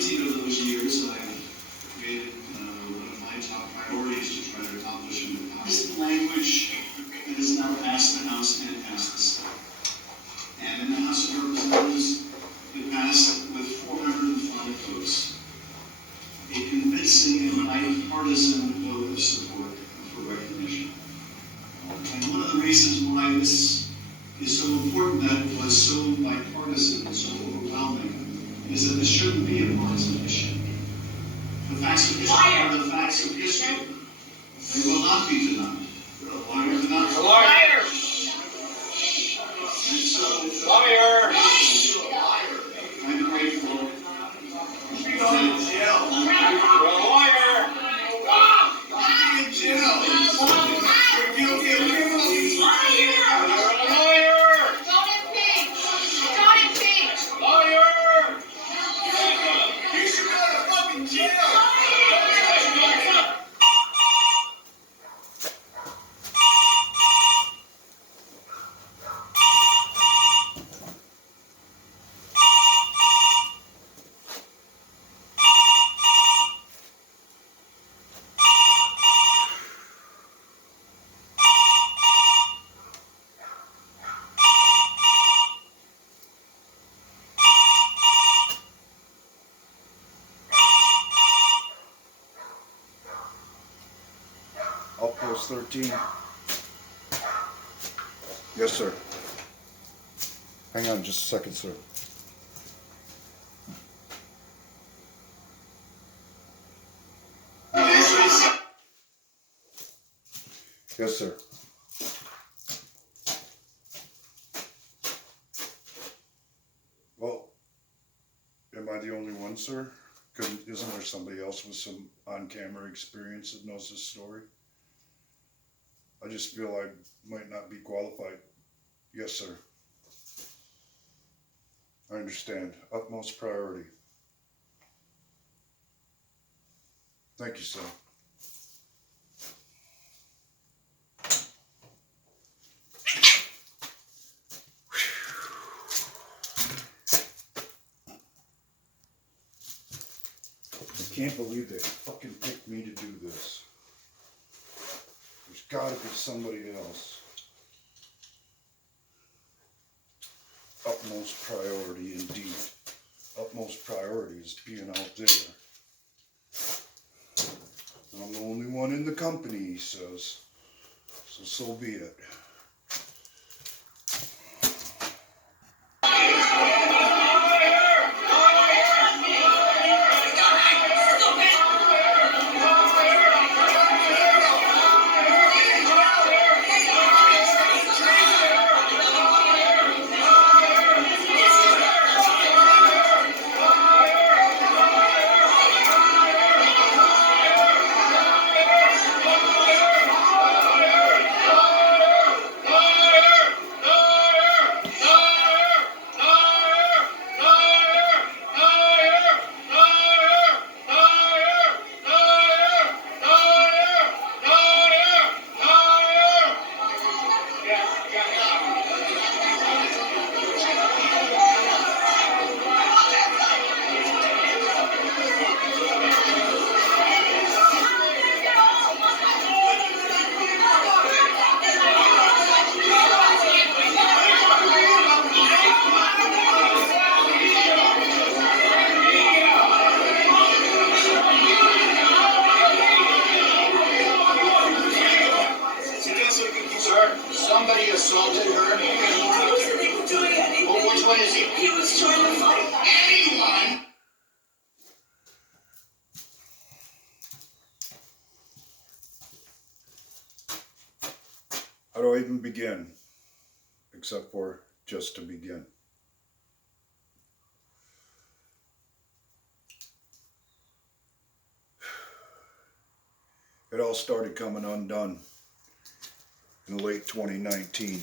19 of those years, I made it one of my top priorities to try to accomplish in the House. Language that is now passed the House and passed the Senate. And in the House of Representatives, it passed with 405 votes. A convincing and bipartisan vote of support for recognition. And one of the reasons why this is so important, that it was so bipartisan and so overwhelming, is that this shouldn't be a partisan issue. The facts of history are the facts of history. They will not be denied. Liar! And so, Liar! I'm grateful. You're a liar! In jail. You're guilty of criminal. You're a liar! Don't impeach! Don't impeach! Liar! You should go to fucking jail. OutPost 13. Yes, sir. Hang on just a second, sir. Yes, sir. Well, am I the only one, sir? Isn't there somebody else with some on-camera experience that knows this story? I just feel I might not be qualified. Yes, sir. I understand. Utmost priority. Thank you, sir. I can't believe they fucking picked me to do this. There's gotta be somebody else. Utmost priority indeed. Utmost priority is being out there. I'm the only one in the company, he says. So be it. Somebody assaulted her. Well, which one is he? He was trying to fight. Anyone? How do I even begin? Except for just to begin. It all started coming undone in late 2019.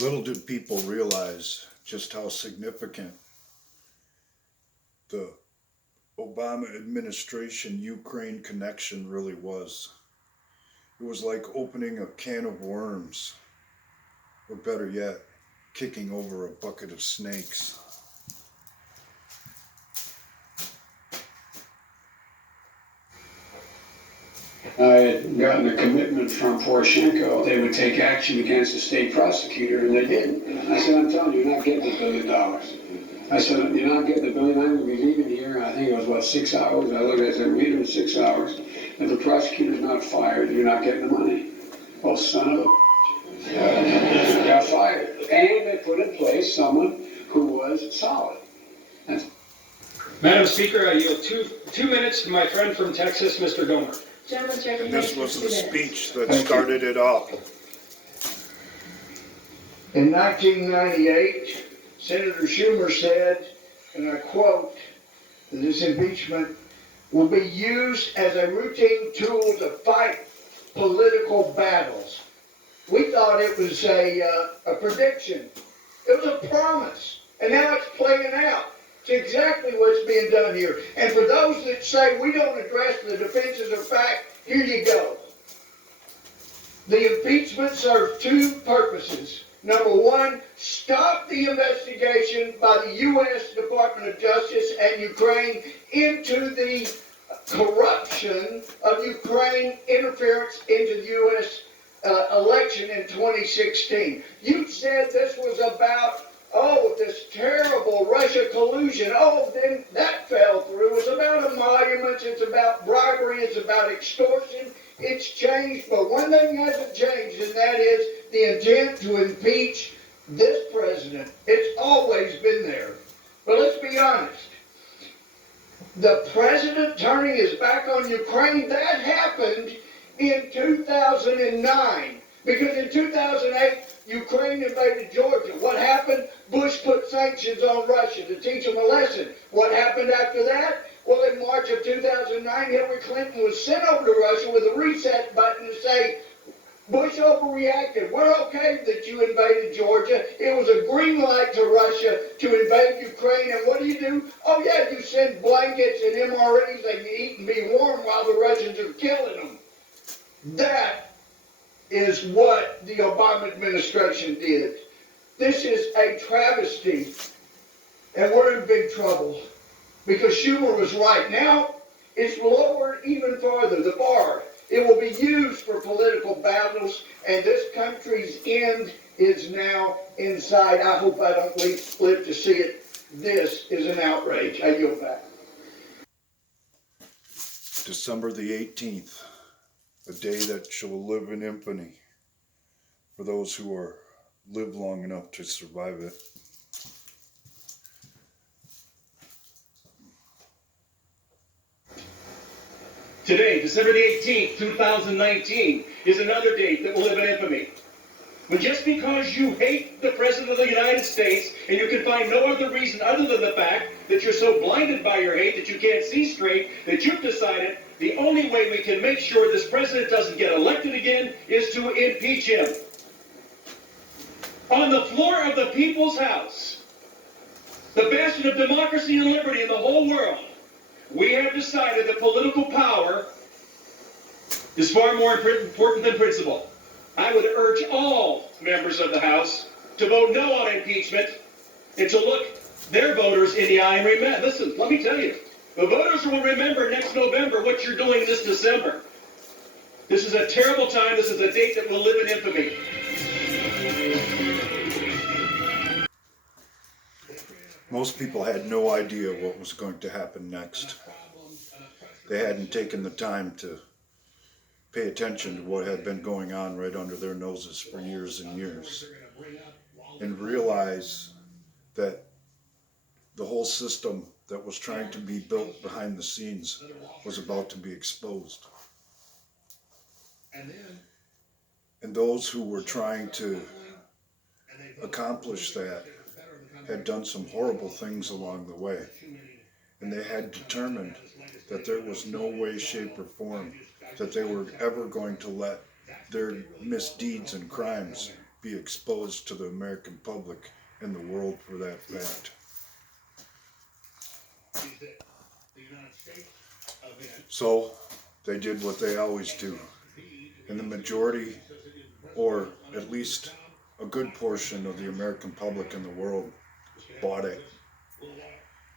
Little did people realize just how significant the Obama administration Ukraine connection really was. It was like opening a can of worms, or better yet, kicking over a bucket of snakes. I had gotten a commitment from Poroshenko they would take action against the state prosecutor, and they didn't. I said, I'm telling you, you're not getting $1 billion. I said, you're not getting $1 billion. I'm going to be leaving here. I think it was, 6 hours? I looked at it, I said, we're leaving in 6 hours. If the prosecutor's not fired, you're not getting the money. Oh, son of a... got fired. And they put in place someone who was solid. Madam Speaker, I yield two minutes to my friend from Texas, Mr. Gomer. Gentleman's And recommendation. this was the 2 minutes. speech that started it all. In 1998, Senator Schumer said, and I quote, that this impeachment will be used as a routine tool to fight political battles. We thought it was a prediction. It was a promise. And now it's playing out. It's exactly what's being done here. And for those that say we don't address the defenses of fact, here you go. The impeachment serves 2 purposes. Number 1, stop the investigation by the U.S. Department of Justice and Ukraine into the corruption of Ukraine interference into the U.S. Election in 2016. You said this was about this terrible Russia collusion. Then that fell through. It's about emoluments, it's about bribery, it's about extortion. It's changed, but one thing hasn't changed, and that is the intent to impeach this president. It's always been there. But let's be honest. The president turning his back on Ukraine, that happened in 2009. Because in 2008, Ukraine invaded Georgia. What happened? Bush put sanctions on Russia to teach them a lesson. What happened after that? Well, in March of 2009, Hillary Clinton was sent over to Russia with a reset button to say, Bush overreacted. We're okay that you invaded Georgia. It was a green light to Russia to invade Ukraine. And what do? Oh, yeah, you send blankets and MREs they can eat and be warm while the Russians are killing them. That is what the Obama administration did. This is a travesty, and we're in big trouble because Schumer was right. Now, it's lowered even farther, the bar. It will be used for political battles, and this country's end is now inside. I hope I don't live to see it. This is an outrage. I yield back. December the 18th, a day that shall live in infamy for those who are live long enough to survive it. Today, December the 18th, 2019, is another date that will live in infamy. When just because you hate the President of the United States and you can find no other reason other than the fact that you're so blinded by your hate that you can't see straight, that you've decided the only way we can make sure this president doesn't get elected again is to impeach him. On the floor of the People's House, the bastion of democracy and liberty in the whole world, we have decided that political power is far more important than principle. I would urge all members of the House to vote no on impeachment and to look their voters in the eye and remember. Listen, let me tell you, the voters will remember next November what you're doing this December. This is a terrible time. This is a date that will live in infamy. Most people had no idea what was going to happen next. They hadn't taken the time to pay attention to what had been going on right under their noses for years and years, and realize that the whole system that was trying to be built behind the scenes was about to be exposed. And those who were trying to accomplish that had done some horrible things along the way. And they had determined that there was no way, shape, or form that they were ever going to let their misdeeds and crimes be exposed to the American public and the world for that fact. So they did what they always do. And the majority, or at least a good portion of the American public in the world bought it.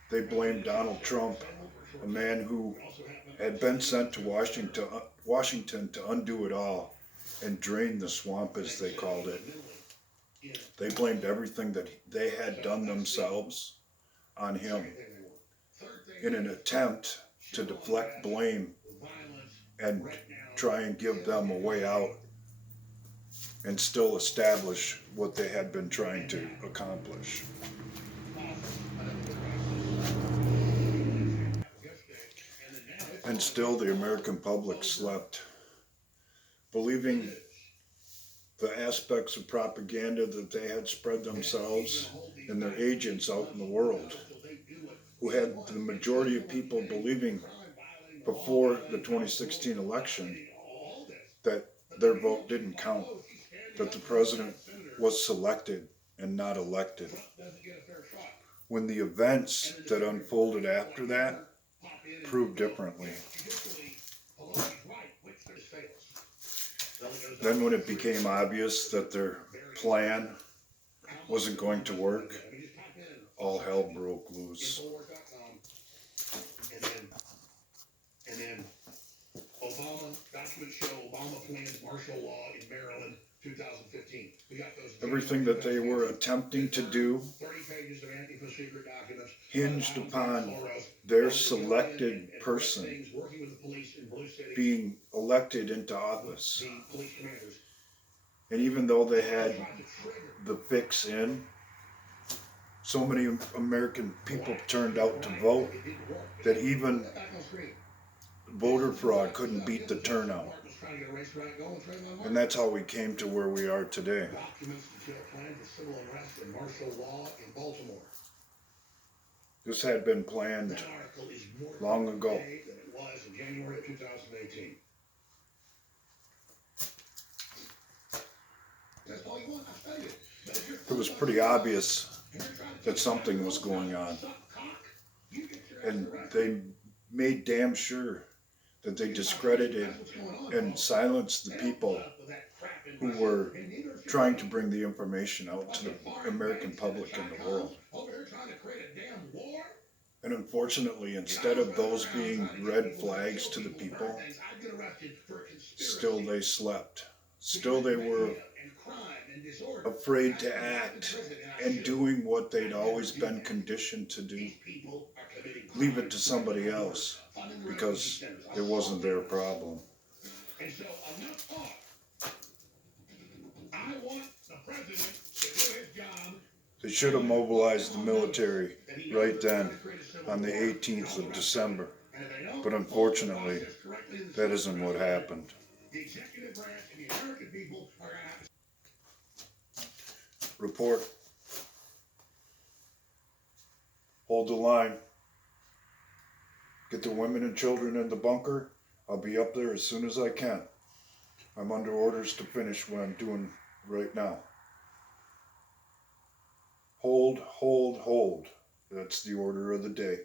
They blamed Donald Trump, a man who had been sent to Washington to undo it all and drain the swamp, as they called it. They blamed everything that they had done themselves on him in an attempt to deflect blame and try and give them a way out and still establish what they had been trying to accomplish. And still the American public slept, believing the aspects of propaganda that they had spread themselves and their agents out in the world, who had the majority of people believing before the 2016 election that their vote didn't count, that the president was selected and not elected. When the events that unfolded after that proved differently. Then when it became obvious that their plan wasn't going to work, all hell broke loose. And then Obama, documents show Obama plans martial law in Maryland, 2015. We got those. Everything that they were attempting to do 30 pages of anti-secret documents hinged upon their selected person being elected into office. And even though they had the fix in, so many American people turned out to vote that even voter fraud couldn't beat the turnout. And that's how we came to where we are today. This had been planned long ago. It was pretty obvious that something was going on. And they made damn sure that they discredited and silenced the people who were trying to bring the information out to the American public and the world. And unfortunately, instead of those being red flags to the people, still they slept. Still they were afraid to act and doing what they'd always been conditioned to do. Leave it to somebody else because it wasn't their problem. They should have mobilized the military right then on the 18th of December. But unfortunately, that isn't what happened. Report. Hold the line. Get the women and children in the bunker. I'll be up there as soon as I can. I'm under orders to finish what I'm doing right now. Hold, hold, hold. That's the order of the day.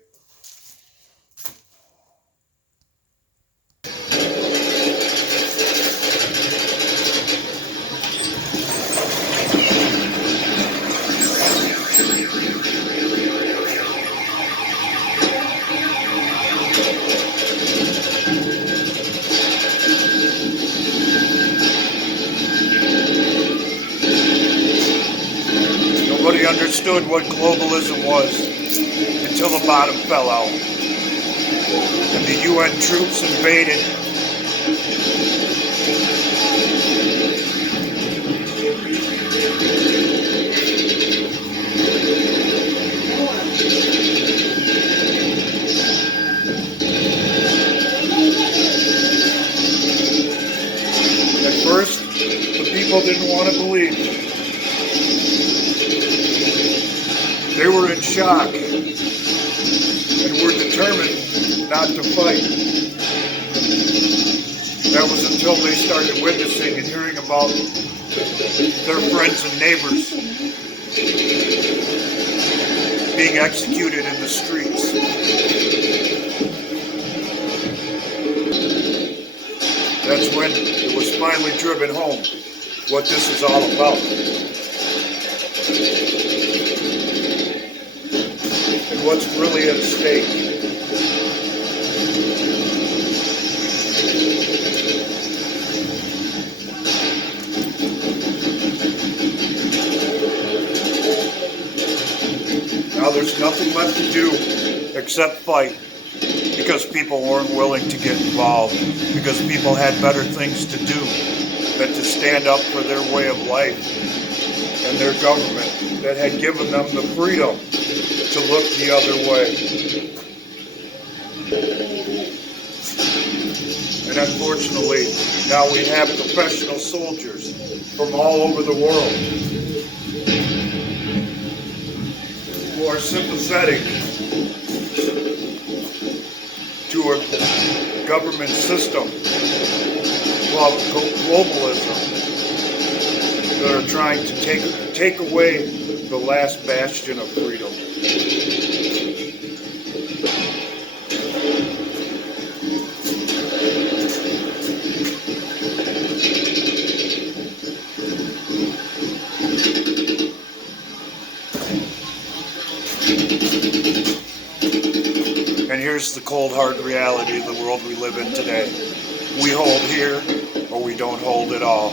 Nobody understood what globalism was until the bottom fell out and the UN troops invaded. At first, the people didn't want to believe. They were in shock and were determined not to fight. That was until they started witnessing and hearing about their friends and neighbors being executed in the streets. That's when it was finally driven home what this is all about. what's really at stake. Now there's nothing left to do except fight, because people weren't willing to get involved, because people had better things to do than to stand up for their way of life and their government that had given them the freedom to look the other way. And unfortunately, now we have professional soldiers from all over the world who are sympathetic to a government system called globalism that are trying to take away the last bastion of freedom. And here's the cold hard reality of the world we live in today. We hold here, or we don't hold at all.